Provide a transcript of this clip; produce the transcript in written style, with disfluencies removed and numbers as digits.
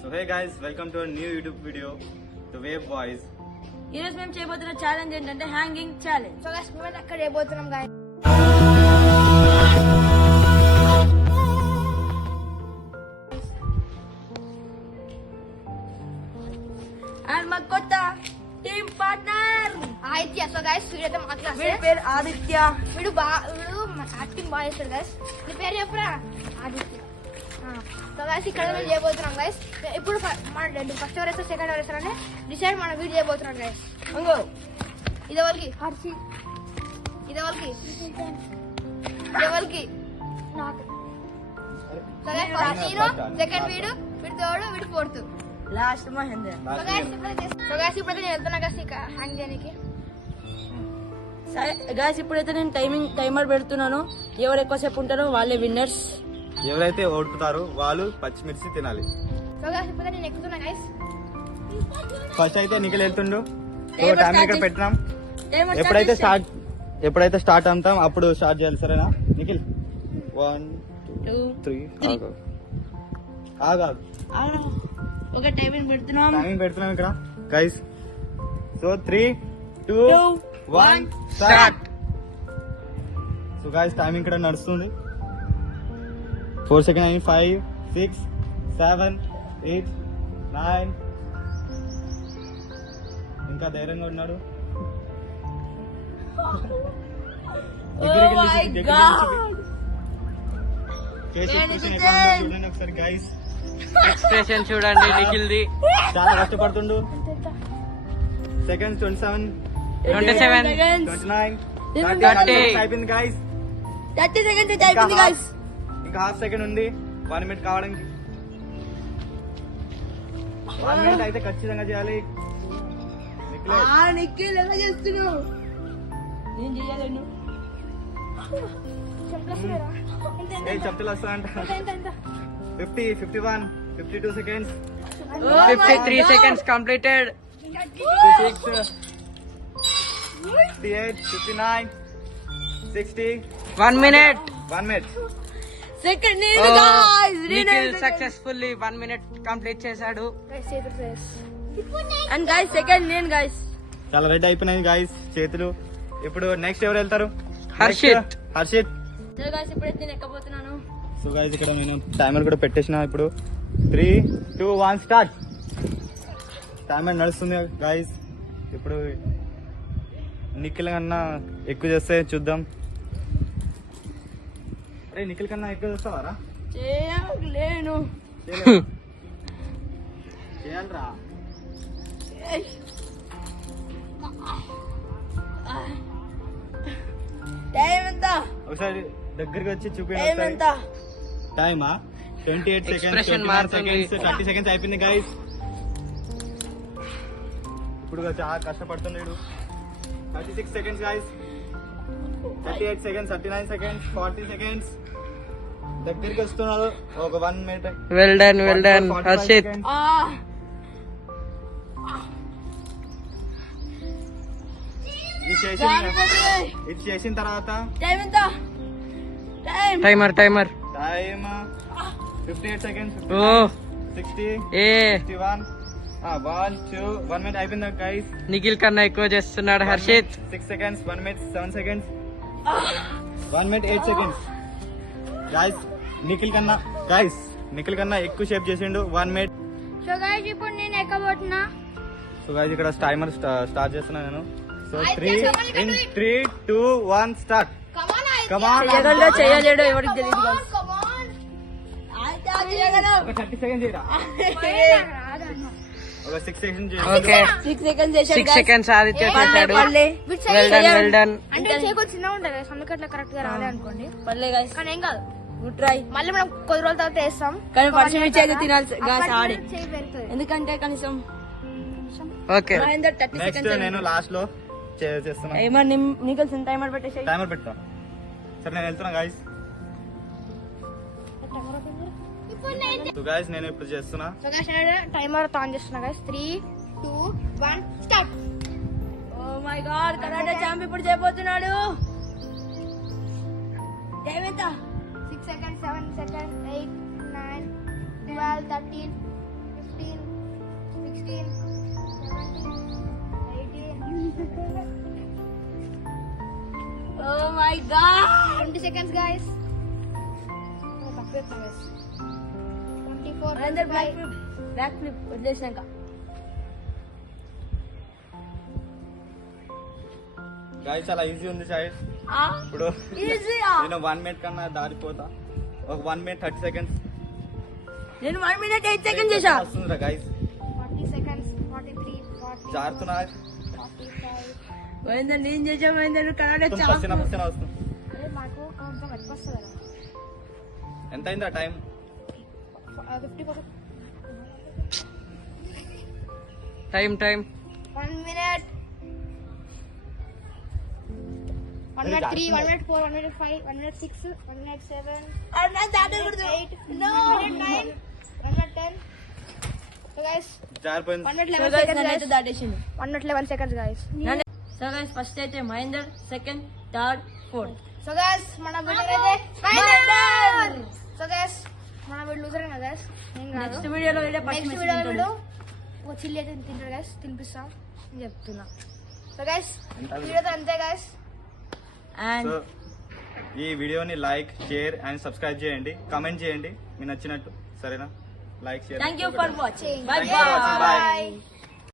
So hey guys, welcome to a new YouTube video, The Wave Boys. ఈ రోజు మేము చేయబోతున్న ఛాలెంజ్ ఏంటంటే హ్యాంగింగ్ ఛాలెంజ్. సో గైస్ మేము అక్కడ చేయబోతున్నాం గాయస్. అండ్ మా కొత్త team partner Aditya. So guys వీడైతే మా క్లాస్. వీడి పేరు ఆదిత్య. వీడు యాక్టింగ్ బాగా చేస్తాడు గైస్. నీ పేరు చెప్పురా. ఆదిత్య. సో గైస్ ఇక్కడ మేము చేయబోతున్నాం గైస్. ఇప్పుడు ఫస్ట్ ఎవరు వేస్తారు సెకండ్ ఎవరు వేస్తారని డిసైడ్ మనం వీడు చేయబోతున్నాం గైస్. ఇది ఎవరికి హర్షి, ఇది ఎవరికి, ఇది ఎవరికి నాకు. సో గైస్ ఫస్ట్ నేను, సెకండ్ వీడు, వీడు థర్డ్, వీడు fourth, last Mahendra. So guys ఇప్పుడైతే నేను వెళ్తున్నా గైస్ ఇక హ్యాంగ్ చేయడానికి. గాయస్ ఇప్పుడైతే నేను టైమర్ పెడుతున్నాను. ఎవరు ఎక్కువసేపు ఉంటారో వాళ్ళే విన్నర్స్. ఎవరైతే ఓడుతారో వాళ్ళు పచ్చిమిర్చి తినాలి. సో గైస్ ఇప్పుడైతే నేను ఎక్కుతున్నా గైస్. ఫస్ట్ అయితే నిఖిల్ వెళ్తుండు. సో Timer టైం start ఇక్కడ చేసి- పెట్టినాం. Timer start ఎప్పుడైతే స్టార్ట్ అవుతాం అప్పుడు స్టార్ట్ చేయాలి, సరేనా నిఖిల్? 1 2 2 3 ఆగు. ఒక టైమింగ్ పెడుతున్నాం. టైమింగ్ పెడుతున్నాం ఇక్కడ guys. So 3 2 2 1 start. So guys timing ఇక్కడ నడుస్తుంది. 4 సెకండ్ అయింది. 5 6 7 8 9. ఇంకా ధైర్యంగా ఉన్నాడు. చూడండి ఒకసారి గైస్, ఎక్స్ప్రెషన్ చూడండి నిఖిల్ది. చాలా కష్టపడుతుండు. సెకండ్స్ 27 27 29 30 30 అయిపోయింది గైస్. 30 సెకండ్స్ అయిపోయింది గాయస్. ఇంకా హాఫ్ సెకండ్ ఉంది 1 మినిట్ కావడానికి. 1 మినిట్ అయితే ఖచ్చితంగా చేయాలి. నిఖిల్ ఎలా చేస్తున్నావు? నేను చేయలేను. చెప్తలు వస్తాయంట. 50 51 52 seconds. 53 seconds completed. 56 58 59 60 1 minute. 1 minute. Second నేను guys. Nikhil successfully 1 minute complete చేశాడు. అండ్ గాయ్స్ సెకండ్ నేను గాయ్స్. చాలా రెడీ అయిపోయినాయి గైస్ చేతులు. ఇప్పుడు నెక్స్ట్ ఎవరు వెళ్తారు? హర్షిత్. హర్షిత్. సో గాయ్స్ ఇప్పుడైతే నేను ఎక్కబోతున్నాను. సో గైస్ ఇక్కడ నేను టైమర్ కూడా పెట్టేసిన. ఇప్పుడు 3 2 1 స్టార్ట్. టైమర్ నడుస్తుంది గైస్. ఇప్పుడు నిఖిల్ కన్నా ఎక్కువ చేస్తే చూద్దాం. అరే నిఖిల్ కన్నా ఎక్కువ చేస్తావారా? చేయలేను. చేయాలరా. టైం ఎంత? ఒకసారి దగ్గరికి వచ్చి టైం చూపించండి. ఎంత? టైమా 28 సెకండ్స్, Expression 29 మారుతుంది. సెకండ్స్, 30 సెకండ్స్ అయిపోయింది గైస్. ఇప్పుడు చాలా కష్టపడుతున్నాడు. 36 seconds guys. 38 seconds, 39 seconds, 40 seconds. దగ్గరికి వస్తున్నారు. ఒక 1 మినిట్. Well done Harshit. ఇది చేసిన తర్వాత టైం ఎంత? టైం టైమర్ టైం 58 సెకండ్స్, ఓ 60 ఏ 61 1 2 1 మినిట్ అయిపోయింది గైస్. నిఖిల్ కన్నా ఎక్కువ చేస్తున్నాడు Harshit. 6 seconds, 1 minute 7 seconds, 1 minute 8 seconds. Guys Nikhil కన్నా ఎక్కువ షేప్ చేసిండు. 1 మినిట్. సో గైస్ ఇప్పుడు నేను ఎక్కబోతున్నా. సో గైస్ ఇక్కడ టైమర్ స్టార్ట్ చేస్తున్నా నేను. So I 3 think someone can do it. 3 2 1 start. Come on, Aditya. Come on. చేయగలడో చేయలేడో ఎవరికి తెలియదు Come on, guys. come on. ఒక 30 సెకండ్స్ చేయరా. ఒక 6 సెకండ్స్ ఓకే 6 సెకండ్స్ చేశాడు 6 seconds ఆదిత్య చేశాడు. పర్లే వెల్ డన్ అంటే చేకో చిన్నగా ఉంటుంది కదా, అందుకే అట్లా కరెక్ట్ గా రాలే అనుకోండి. పర్లే గాయ్స్. కానీ ఏం కాదు, నువ్వు ట్రై. మళ్ళీ మనం కొద్ది రోజుల తర్వాత వేస్తాం. కానీ పచ్చిమిర్చి అయితే తినాలి గాయ్స్ అప్పటికి ఆడి. చేయి పెరుగుతుంది. ఎందుకంటే కనీసం ఓకే మహేందర్ 30 నెక్స్ట్ సెకండ్స్. నేను లాస్ట్ లో చేస్తున్నా. టైమర్ నీకు టైమర్ పెట్టేసి టైమర్ పెడతా. సరే నేను వెళ్తున్నా గైస్. సో గైస్ నేను ఇప్పుడు చేస్తున్నా. సో గైస్ నేను టైమర్ ఆన్ చేస్తున్నా guys. 3 2 1 start. Oh my god, karate champ ఇప్పుడు చేయబోతున్నాడు. టైం ఎంత? 6 seconds, 7 seconds, 8 9 12 13 20 seconds guys. తక్కువ 24 మహేందర్ బ్యాక్ ఫ్లిప్ వదిలేసినాక గాయస్ చాలా ఈజీ ఉంది సాయి. ఇప్పుడు నేను 1 minute కన్నా దారిపోతా. ఒక 1 minute 30 seconds నేను 1 minute 8 seconds చేసా. వస్తుందిరా గాయస్. 40 seconds 43 40 జారుతున్నా 45. మహేందర్ నేను చేసా. మహేందర్ కరాటే వస్తుంది వస్తుంది. అరే మాకు కొంచెం ఎక్కువ వస్తుంది కదా. ఎంత అయిందా time? 50%. Time 1 minute. 1 minute 3, 1 minute 4, 1 minute 5, 1 minute 6, 1 minute 7, 1 minute 8, 1 minute 9, 1 minute 10. So guys, జారిపోయింది. 1 minute 11 seconds guys. దాటేసింది. 1 minute 11 seconds guys. So guys first అయితే Mahender, second, third, fourth. So guys, మన winner అయితే మహేందర్. So guys, మన వీడు loser కదా guys. నేను కాదు. నెక్స్ట్ వీడియోలో వెళ్ళే నెక్స్ట్ వీడియో ఒక చిల్లి అయితే తింటారు guys. తినిపిస్తాం నేను చెప్తున్నా. So guys, వీడియోతో అంతే guys. అండ్ సో ఈ వీడియోని లైక్, షేర్ అండ్ సబ్స్క్రైబ్ చేయండి. కామెంట్ చేయండి మీకు నచ్చినట్టు. సరేనా? Like, share. Thank you for watching. By Thank you for watching. Bye. Bye.